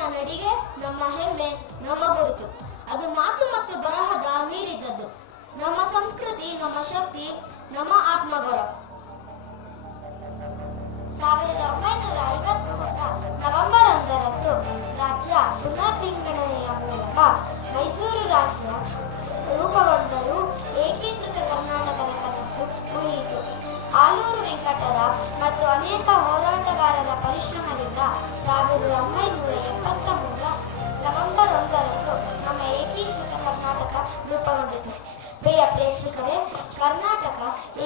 ನಾಡಿನ ನಡಿಗೆ, ನಮ್ಮ ಹೆಮ್ಮೆ, ನಮ್ಮ ಗುರುತು. ಅದು ಮಾತು ಮತ್ತು ಬರಹದ ಮೀರಿದ್ದದ್ದು. ನಮ್ಮ ಸಂಸ್ಕೃತಿ, ನಮ್ಮ ಶಕ್ತಿ, ನಮ್ಮ ಆತ್ಮಗೌರವ. 1950 ನವೆಂಬರ್ 1ರಂದು ರಾಜ್ಯ ಪುನರ್ವಿಂಗಡಣೆಯ ಮೂಲಕ ಮೈಸೂರು ರಾಜ್ಯ ರೂಪುಗೊಂಡರೂ ಏಕೀಕೃತ ಕರ್ನಾಟಕದ ಕನಸು ಉಳಿಯಿತು. ಆಲೂರು ವೆಂಕಟರಾವ್ ಮತ್ತು ಅನೇಕ ಹೋರಾಟಗಾರರ ಪರಿಶ್ರಮದಿಂದ 1973 ನವೆಂಬರ್ 1ರಂದು ನಮ್ಮ ಏಕೀಕೃತ ಕರ್ನಾಟಕ ರೂಪುಗೊಂಡಿತು. ಪ್ರಿಯ ಪ್ರೇಕ್ಷಕರೇ, ಕರ್ನಾಟಕ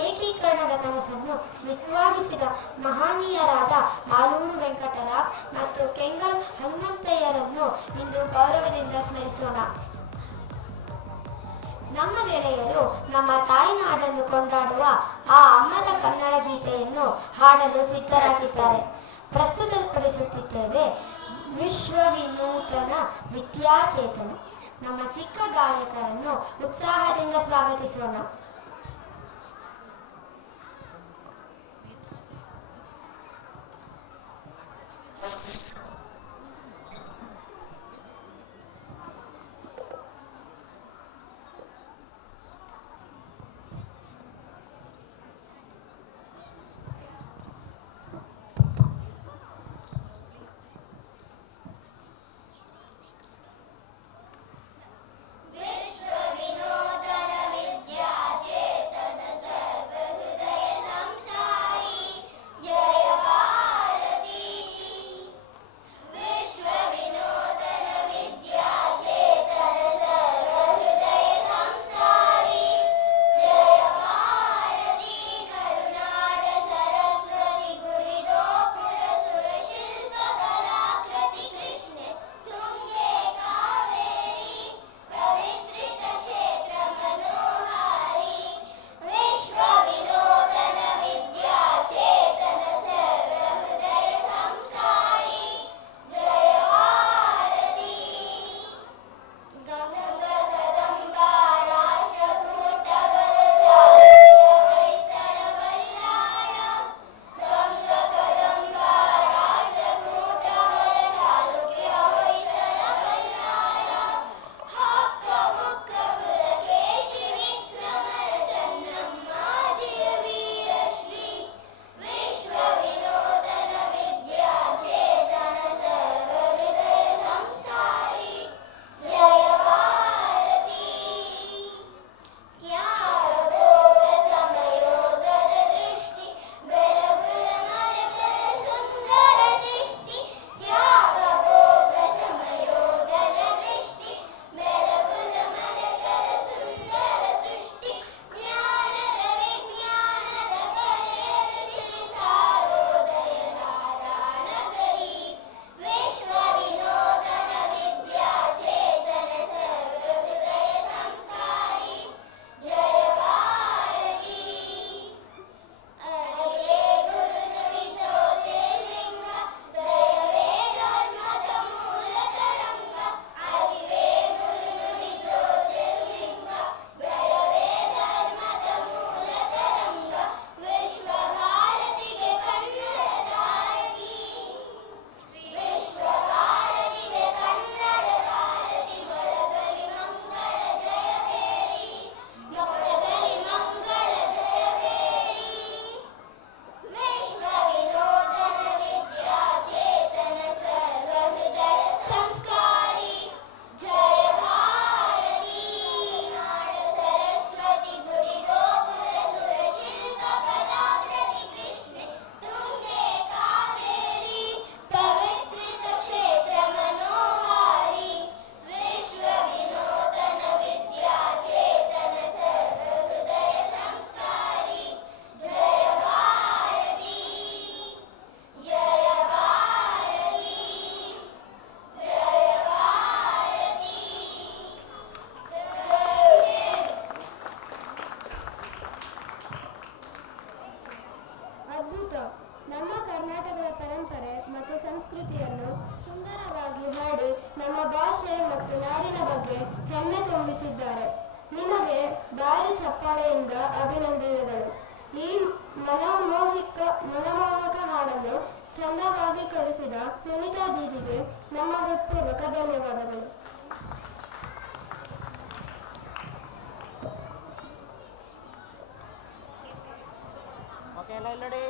ಏಕೀಕರಣದ ಕನಸನ್ನು ನಿಜವಾಗಿಸಿದ ಮಹನೀಯರಾದ ಆಲೂರು ವೆಂಕಟರಾವ್ ಮತ್ತು ಕೆಂಗಲ್ ಹನುಮಂತಯ್ಯರನ್ನು ಇಂದು ಗೌರವದಿಂದ ಸ್ಮರಿಸೋಣ. ನಮ್ಮ ಗೆಳೆಯರು ನಮ್ಮ ತಾಯ್ನಾಡನ್ನು ಕೊಂಡಾಡುವ ಆ ಅಮರ ಕನ್ನಡ ಗೀತೆಯನ್ನು ಹಾಡಲು ಸಿದ್ಧರಾಗಿದ್ದಾರೆ. ಪ್ರಸ್ತುತಪಡಿಸುತ್ತಿದ್ದೇವೆ ವಿಶ್ವ ವಿನೂತನ ವಿದ್ಯಾಚೇತನ. ನಮ್ಮ ಚಿಕ್ಕ ಗಾಯಕರನ್ನು ಉತ್ಸಾಹದಿಂದ ಸ್ವಾಗತಿಸೋಣ. ಸಂಸ್ಕೃತಿಯನ್ನು ಸುಂದರವಾಗಿ ಹಾಡಿ ನಮ್ಮ ಭಾಷೆ ಮತ್ತು ನಾಡಿನ ಬಗ್ಗೆ ಹೆಮ್ಮೆ ತುಂಬಿಸಿದ್ದಾರೆ. ನಿಮಗೆ ಭಾರಿ ಚಪ್ಪಾಳೆಯಿಂದ ಅಭಿನಂದನೆಗಳು. ಈ ಮನಮೋಹಕ ಹಾಡನ್ನು ಚಂದವಾಗಿ ಕಲಿಸಿದ ಸುನೀತಾ ದೀದಿಗೆ ನಮ್ಮ ಹೃತ್ಪೂರ್ವಕ ಧನ್ಯವಾದಗಳು. ಓಕೆ, ಲೈನ್ ನೋಡಿ.